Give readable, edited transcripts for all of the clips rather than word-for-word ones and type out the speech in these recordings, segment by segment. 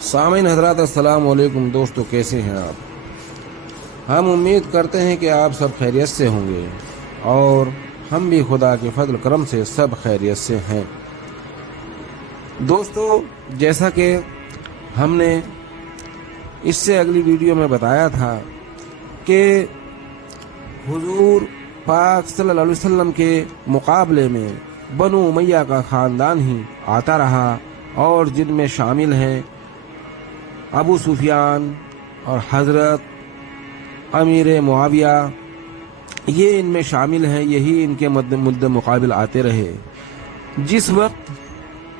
سامعین حضرات السلام علیکم دوستو، کیسے ہیں آپ؟ ہم امید کرتے ہیں کہ آپ سب خیریت سے ہوں گے اور ہم بھی خدا کے فضل کرم سے سب خیریت سے ہیں۔ دوستو، جیسا کہ ہم نے اس سے اگلی ویڈیو میں بتایا تھا کہ حضور پاک صلی اللہ علیہ وسلم کے مقابلے میں بنو امیہ کا خاندان ہی آتا رہا، اور جن میں شامل ہیں ابو سفیان اور حضرت امیر معاویہ، یہ ان میں شامل ہیں، یہی ان کے مد مقابل آتے رہے۔ جس وقت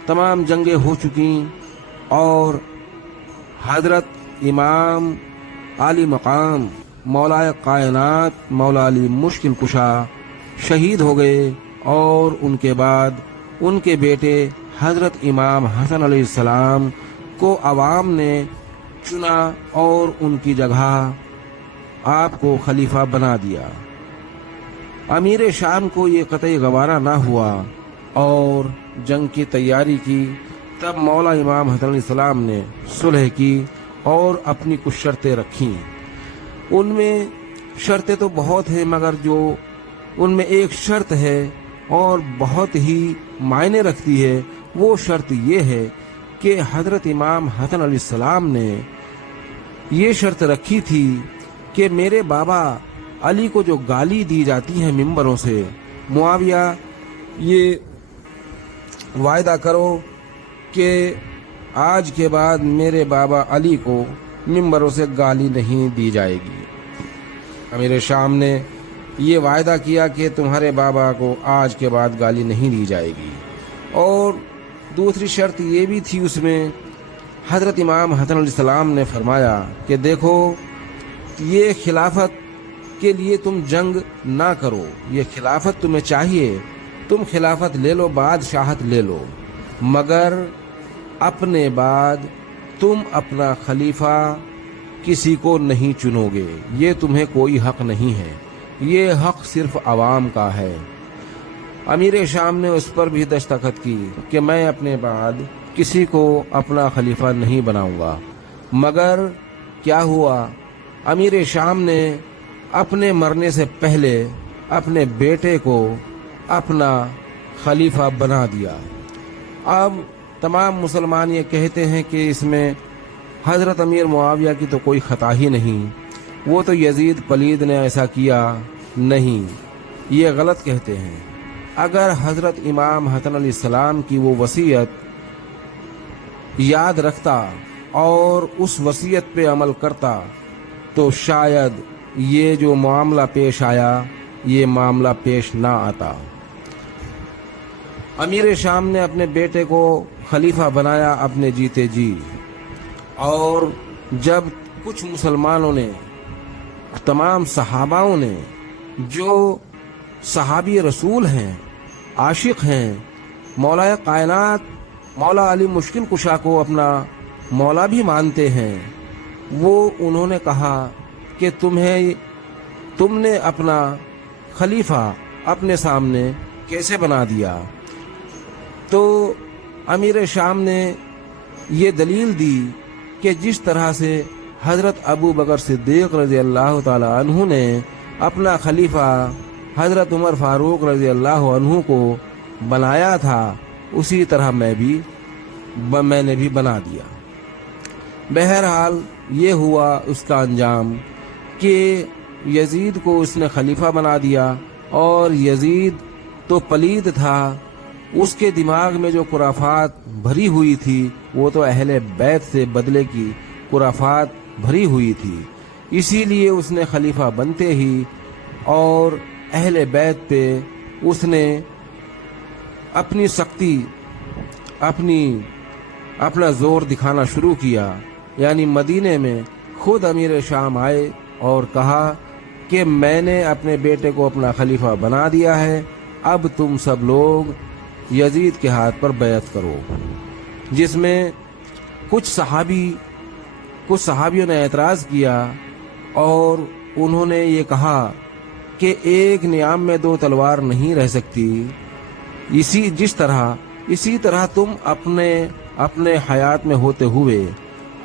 تمام جنگیں ہو چکیں اور حضرت امام عالی مقام مولا کائنات مولا علی مشکل کشا شہید ہو گئے، اور ان کے بعد ان کے بیٹے حضرت امام حسن علیہ السلام کو عوام نے چنا اور ان کی جگہ آپ کو خلیفہ بنا دیا۔ امیر شام کو یہ قطعی گوارا نہ ہوا اور جنگ کی تیاری کی۔ تب مولا امام حسن علیہ السلام نے صلح کی اور اپنی کچھ شرطیں رکھیں۔ ان میں شرطیں تو بہت ہیں، مگر جو ان میں ایک شرط ہے اور بہت ہی معنی رکھتی ہے، وہ شرط یہ ہے کہ حضرت امام حسن علیہ السلام نے یہ شرط رکھی تھی کہ میرے بابا علی کو جو گالی دی جاتی ہے ممبروں سے، معاویہ یہ وعدہ کرو کہ آج کے بعد میرے بابا علی کو ممبروں سے گالی نہیں دی جائے گی۔ امیر شام نے یہ وعدہ کیا کہ تمہارے بابا کو آج کے بعد گالی نہیں دی جائے گی۔ اور دوسری شرط یہ بھی تھی اس میں، حضرت امام حسن علیہ السلام نے فرمایا کہ دیکھو، یہ خلافت کے لیے تم جنگ نہ کرو، یہ خلافت تمہیں چاہیے، تم خلافت لے لو، بادشاہت لے لو، مگر اپنے بعد تم اپنا خلیفہ کسی کو نہیں چنو گے، یہ تمہیں کوئی حق نہیں ہے، یہ حق صرف عوام کا ہے۔ امیر شام نے اس پر بھی دستخط کی کہ میں اپنے بعد کسی کو اپنا خلیفہ نہیں بناؤں گا۔ مگر کیا ہوا؟ امیر شام نے اپنے مرنے سے پہلے اپنے بیٹے کو اپنا خلیفہ بنا دیا۔ اب تمام مسلمان یہ کہتے ہیں کہ اس میں حضرت امیر معاویہ کی تو کوئی خطا ہی نہیں، وہ تو یزید پلید نے ایسا کیا نہیں، یہ غلط کہتے ہیں۔ اگر حضرت امام حسن علیہ السلام کی وہ وصیت یاد رکھتا اور اس وصیت پہ عمل کرتا تو شاید یہ جو معاملہ پیش آیا، یہ معاملہ پیش نہ آتا۔ امیر شام نے اپنے بیٹے کو خلیفہ بنایا اپنے جیتے جی، اور جب کچھ مسلمانوں نے، تمام صحاباؤں نے، جو صحابی رسول ہیں، عاشق ہیں، مولا کائنات مولا علی مشکل کشا کو اپنا مولا بھی مانتے ہیں، وہ انہوں نے کہا کہ تم نے اپنا خلیفہ اپنے سامنے کیسے بنا دیا؟ تو امیر شام نے یہ دلیل دی کہ جس طرح سے حضرت ابو بکر صدیق رضی اللہ تعالی عنہ نے اپنا خلیفہ حضرت عمر فاروق رضی اللہ عنہ کو بنایا تھا، اسی طرح میں نے بھی بنا دیا۔ بہرحال یہ ہوا اس کا انجام کہ یزید کو اس نے خلیفہ بنا دیا، اور یزید تو پلید تھا، اس کے دماغ میں جو خرافات بھری ہوئی تھی وہ تو اہل بیت سے بدلے کی خرافات بھری ہوئی تھی، اسی لیے اس نے خلیفہ بنتے ہی اور اہل بیت پہ اس نے اپنی سختی، اپنا زور دکھانا شروع کیا۔ یعنی مدینے میں خود امیر شام آئے اور کہا کہ میں نے اپنے بیٹے کو اپنا خلیفہ بنا دیا ہے، اب تم سب لوگ یزید کے ہاتھ پر بیعت کرو۔ جس میں کچھ صحابیوں نے اعتراض کیا اور انہوں نے یہ کہا کہ ایک نیام میں دو تلوار نہیں رہ سکتی، اسی طرح تم اپنے حیات میں ہوتے ہوئے